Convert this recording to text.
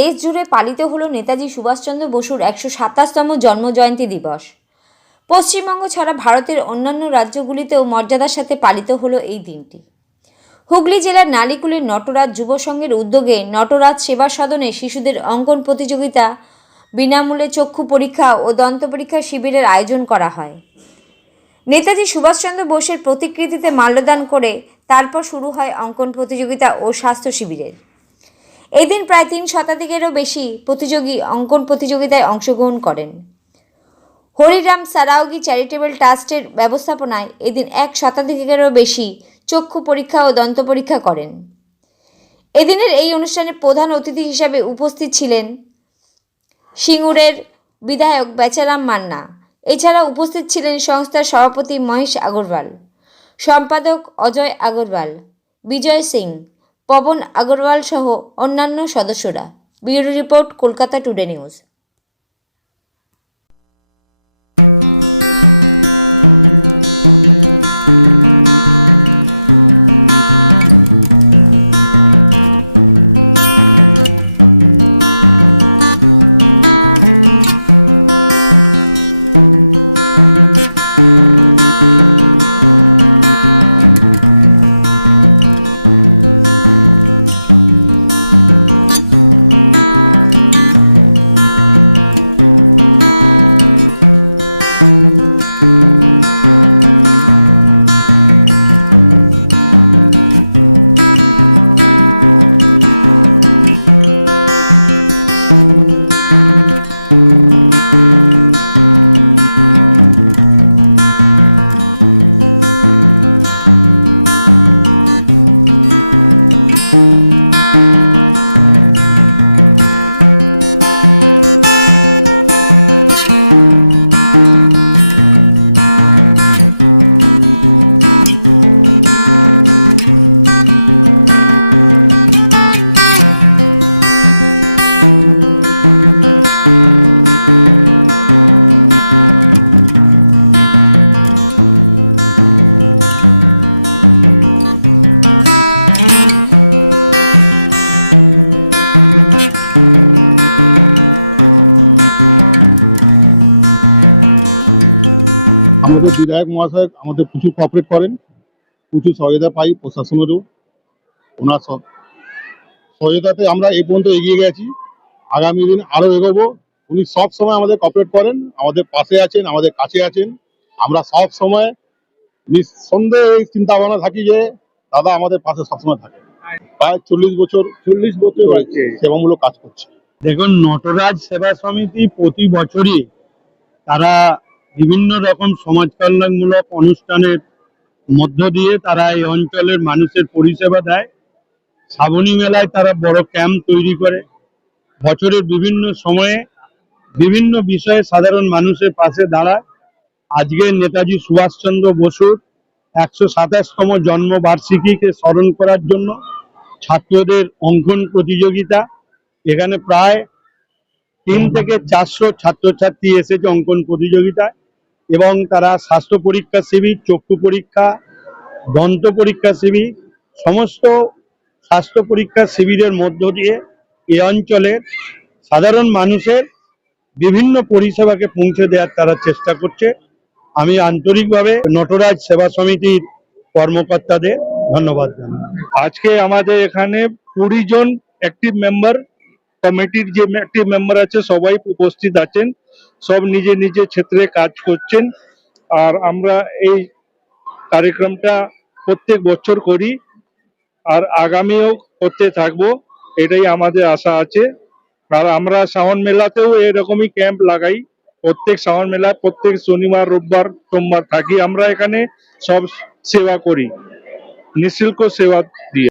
দেশ জুড়ে পালিত হলো নেতাজি সুভাষচন্দ্র বসুর ১২৭তম জন্মজয়ন্তী দিবস। পশ্চিমবঙ্গ ছাড়া ভারতের অন্যান্য রাজ্যগুলিতেও মর্যাদার সাথে পালিত হলো এই দিনটি। হুগলি জেলার নালিকুলির নটরাজ যুব সংঘের উদ্যোগে নটরাজ সেবা সদনে শিশুদের অঙ্কন প্রতিযোগিতা, বিনামূল্যে চক্ষু পরীক্ষা ও দন্ত পরীক্ষা শিবিরের আয়োজন করা হয়। নেতাজি সুভাষচন্দ্র বোসের প্রতিকৃতিতে মাল্যদান করে তারপর শুরু হয় অঙ্কন প্রতিযোগিতা ও স্বাস্থ্য শিবিরের। এদিন প্রায় ৩ শতাধিকেরও বেশি প্রতিযোগী অঙ্কন প্রতিযোগিতায় অংশগ্রহণ করেন। হরিরাম সারাওগি চ্যারিটেবল ট্রাস্টের ব্যবস্থাপনায় এদিন ১ শতাধিকেরও বেশি চক্ষু পরীক্ষা ও দন্ত পরীক্ষা করেন। এদিনের এই অনুষ্ঠানে প্রধান অতিথি হিসাবে উপস্থিত ছিলেন সিঙ্গুরের বিধায়ক বেচারাম মান্না। এছাড়া উপস্থিত ছিলেন সংস্থার সভাপতি মহেশ আগরওয়াল, সম্পাদক অজয় আগরওয়াল, বিজয় সিং, পবন আগরওয়াল সহ অন্যান্য সদস্যরা। Bureau report, Kolkata today news. বিধায়ক মহাশয় আমাদের প্রচুর কোঅপারেট করেন, প্রচুর সহায়তা পাই প্রশাসনেরও। ওনার সহায়তাতে আমরা এই পর্যন্ত এগিয়ে গেছি, আগামী দিন আরো এগোবো। উনি সব সময় আমাদের কোঅপারেট করেন, আমাদের পাশে আছেন, আমাদের কাছে আছেন। আমরা সব সময় নিঃসন্দেহে এই চিন্তা ভাবনা থাকি যে দাদা আমাদের পাশে সবসময় থাকে। প্রায় ৪০ বছর সেবামূলক কাজ করছে। দেখুন, নটরাজ সেবা সমিতি প্রতি বছরই তারা বিভিন্ন রকম সমাজ কল্যাণমূলক অনুষ্ঠানের মধ্য দিয়ে তারা এই অঞ্চলের মানুষের পরিষেবা দেয়। শ্রাবণী মেলায় তারা বড় ক্যাম্প তৈরি করে, বছরের বিভিন্ন সময়ে বিভিন্ন বিষয়ে সাধারণ মানুষের পাশে দাঁড়ায়। আজকে নেতাজি সুভাষচন্দ্র বসুর ১২৭তম জন্মবার্ষিকীকে স্মরণ করার জন্য ছাত্রদের অঙ্কন প্রতিযোগিতা, এখানে প্রায় ৩ থেকে ৪০০ ছাত্রছাত্রী এসেছে অঙ্কন প্রতিযোগিতায়, এবং তারা স্বাস্থ্য পরীক্ষা শিবির, চক্ষু পরীক্ষা, দন্ত পরীক্ষা শিবির, সমস্ত স্বাস্থ্য পরীক্ষা শিবিরের মধ্য দিয়ে এই অঞ্চলের সাধারণ মানুষের বিভিন্ন পরিষেবাকে পৌঁছে দেওয়ার তারা চেষ্টা করছে। আমি আন্তরিকভাবে নটরাজ সেবা সমিতির কর্মকর্তাদের ধন্যবাদ জানাই। আজকে আমাদের এখানে ২০ জন অ্যাক্টিভ মেম্বার, কমিটির যে অ্যাক্টিভ মেম্বার আছে সবাই উপস্থিত আছেন, সব নিজে নিজে ক্ষেত্রে কাজ করছেন। আর আমরা এই কার্যক্রমটা প্রত্যেক বছর করি আর আগামীও করতে থাকবো, এটাই আমাদের আশা আছে। আর আমরা শ্রাবণ মেলাতেও এরকমই ক্যাম্প লাগাই। প্রত্যেক শ্রাবণ মেলা প্রত্যেক শনিবার, রোববার, সোমবার থাকি আমরা এখানে, সব সেবা করি, নিঃশুল্ক সেবা দিয়ে।